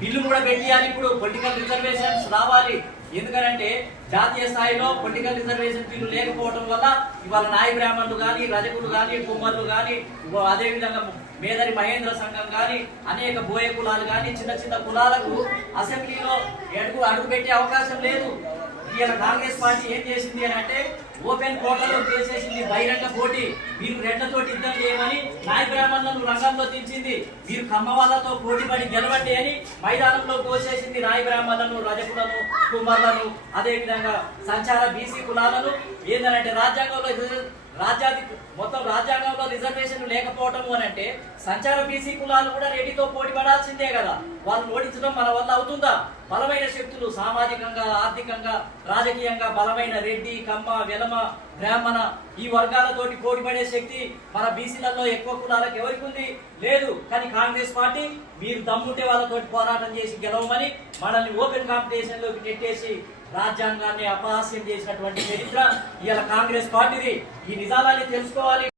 Bill కూడా పెట్టియాలి ఇప్పుడు political reservations రావాలి. ఎందుకనంటే జాతీయ స్థాయిలో పొలిటికల్ రిజర్వేషన్ బిల్లు లేకపోవడం వల్ల ఇవాళ నాయ బ్రాహ్మణులు కానీ రజకులు కానీ కుమ్మర్లు కానీ అదేవిధంగా మేదరి మహేంద్ర సంఘం కానీ అనేక బోయ కులాలు కానీ చిన్న చిన్న కులాలకు అసెంబ్లీలో అడుగు అడుగు పెట్టే అవకాశం లేదు. ఇవాళ కాంగ్రెస్ పార్టీ ఏం చేసింది అని అంటే ఓపెన్ కోటాలో చేసేసింది బహిరంగ పోటీ. మీరు రెడ్లతోటి యుద్ధం చేయమని నాయబ్రాహ్మణులను రంగంలో దించింది. మీరు కమ్మ వాళ్ళతో పోటీ పడి గెలవండి అని మైదానంలో కోసేసింది నాయబ్రాహ్మణులను రజకులను కుమారులను అదేవిధంగా సంచార బీసీ కులాలను. ఏంటంటే రాజ్యాంగంలో రాజ్యాధి మొత్తం రాజ్యాంగంలో రిజర్వేషన్ లేకపోవటం అని అంటే సంచార బీసీ కులాలు కూడా రెడ్డితో పోటీ పడాల్సిందే కదా. వాళ్ళు ఓడించడం మన వల్ల అవుతుందా? బలమైన శక్తులు సామాజికంగా ఆర్థికంగా రాజకీయంగా బలమైన రెడ్డి కమ్మ వెలమ బ్రాహ్మణ ఈ వర్గాలతోటి పోటీపడే శక్తి మన బీసీలలో ఎక్కువ కులాలకు ఎవరికి ఉంది లేదు. కానీ కాంగ్రెస్ పార్టీ మీరు దమ్ముంటే వాళ్ళతోటి పోరాటం చేసి గెలవమని మనల్ని ఓపెన్ కాంపిటీషన్లోకి నెట్టేసి రాజ్యాంగాన్ని అపహాస్యం చేసినటువంటి చరిత్ర ఇవాళ కాంగ్రెస్ పార్టీది. ఈ నిజాలని తెలుసుకోవాలి.